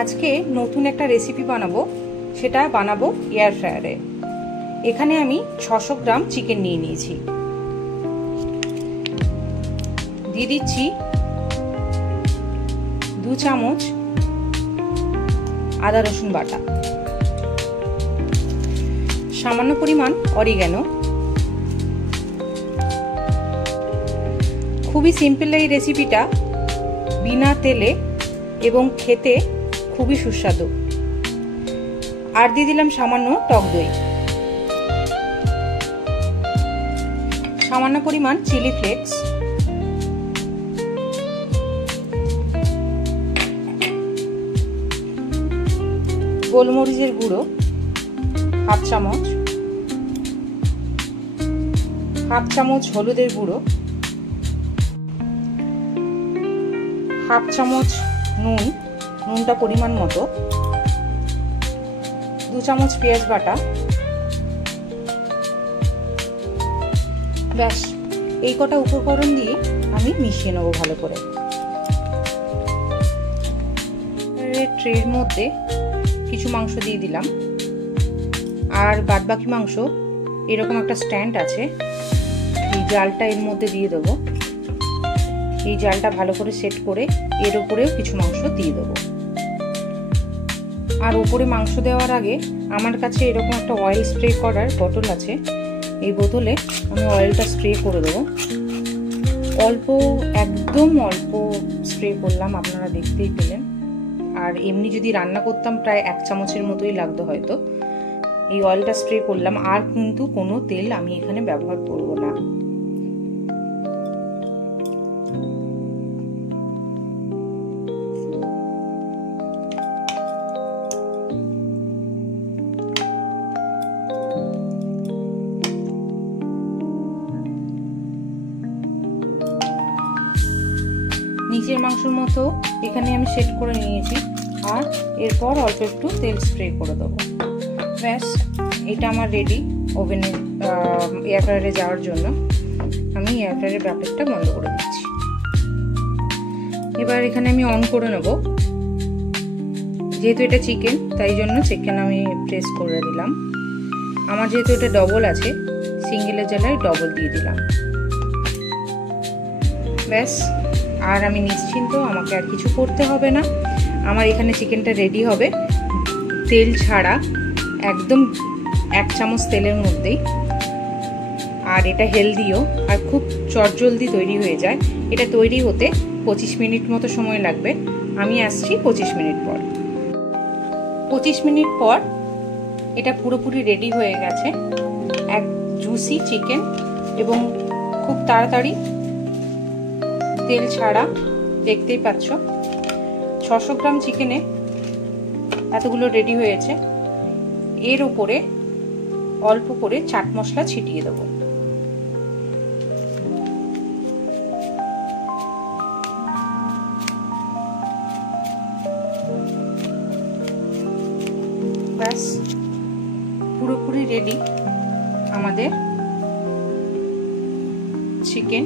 আজকে নতুন একটা রেসিপি বানাবো, সেটা বানাবো এয়ার ফ্রায়ারে। এখানে আমি 600 গ্রাম চিকেন নিয়ে নিয়েছি। দিয়ে দিচ্ছি 2 চামচ আদা রসুন বাটা, সামান্য পরিমাণ অরিগ্যানো। খুবই সিম্পল এই রেসিপিটা, বিনা তেলে এবং খেতে খুবই সুস্বাদু। আর দিয়ে দিলাম সামান্য টক দই, সামান্য পরিমাণ চিলি ফ্লেক্স, গোলমরিচের গুঁড়ো হাফ চামচ, হলুদের গুঁড়ো হাফ চামচ, নুনটা পরিমাণ মতো, 2 চামচ পেঁয়াজ বাটা। ব্যাস, এই কটা উপকরণ দিয়ে আমি মিশিয়ে নেবো ভালো করে। ট্রের মধ্যে কিছু মাংস দিয়ে দিলাম, আর বাদবাকি মাংস এরকম একটা স্ট্যান্ড আছে, এই জালটা এর মধ্যে দিয়ে দেবো। এই জালটা ভালো করে সেট করে এর উপরেও কিছু মাংস দিয়ে দেবো। আর উপরে মাংস দেওয়ার আগে আমার কাছে এরকম একটা অয়েল স্প্রে করার বোতল আছে, এই বোতলে আমি অয়েলটা স্প্রে করে দেবো। একদম অল্প স্প্রে করলাম, আপনারা দেখতেই পেলেন। আর এমনি যদি রান্না করতাম প্রায় 1 চামচের মতোই লাগতো হয়তো। এই অয়েলটা স্প্রে করলাম, আর কিন্তু কোনো তেল আমি এখানে ব্যবহার করব না। নিচের মাংসের মতো এখানে আমি সেট করে নিয়েছি, আর এরপর অল্প একটু তেল স্প্রে করে দেবো। ব্যাস, এটা আমার রেডি ওভেনে এয়ার ফ্রায়ারে যাওয়ার জন্য। আমি এয়ার ফ্রায়ারের ব্র্যাকেটটা বন্ধ করে দিচ্ছি। এবার এখানে আমি অন করে নেব। যেহেতু এটা চিকেন, তাই জন্য চিকেন আমি প্রেস করে দিলাম। আমার যেহেতু এটা ডবল আছে, সিঙ্গেলের জায়গায় ডবল দিয়ে দিলাম। ব্যাস, আর আমি নিশ্চিন্ত, আমাকে আর কিছু করতে হবে না। আমার এখানে চিকেনটা রেডি হবে তেল ছাড়া, একদম 1 চামচ তেলের মধ্যেই। আর এটা হেলদিও, আর খুব চটজলদি তৈরি হয়ে যায়। এটা তৈরি হতে 25 মিনিট মতো সময় লাগবে। আমি আসছি 25 মিনিট পর। 25 মিনিট পর এটা পুরোপুরি রেডি হয়ে গেছে। এক জুসি চিকেন এবং খুব তাড়াতাড়ি তেল ছাড়া, দেখতেই পাচ্ছ। 600 গ্রাম চিকেনে এতগুলো রেডি হয়েছে। এর উপরে অল্প করে চাট মশলা ছিটিয়ে দেবো। ব্যাস, পুরোপুরি রেডি আমাদের চিকেন।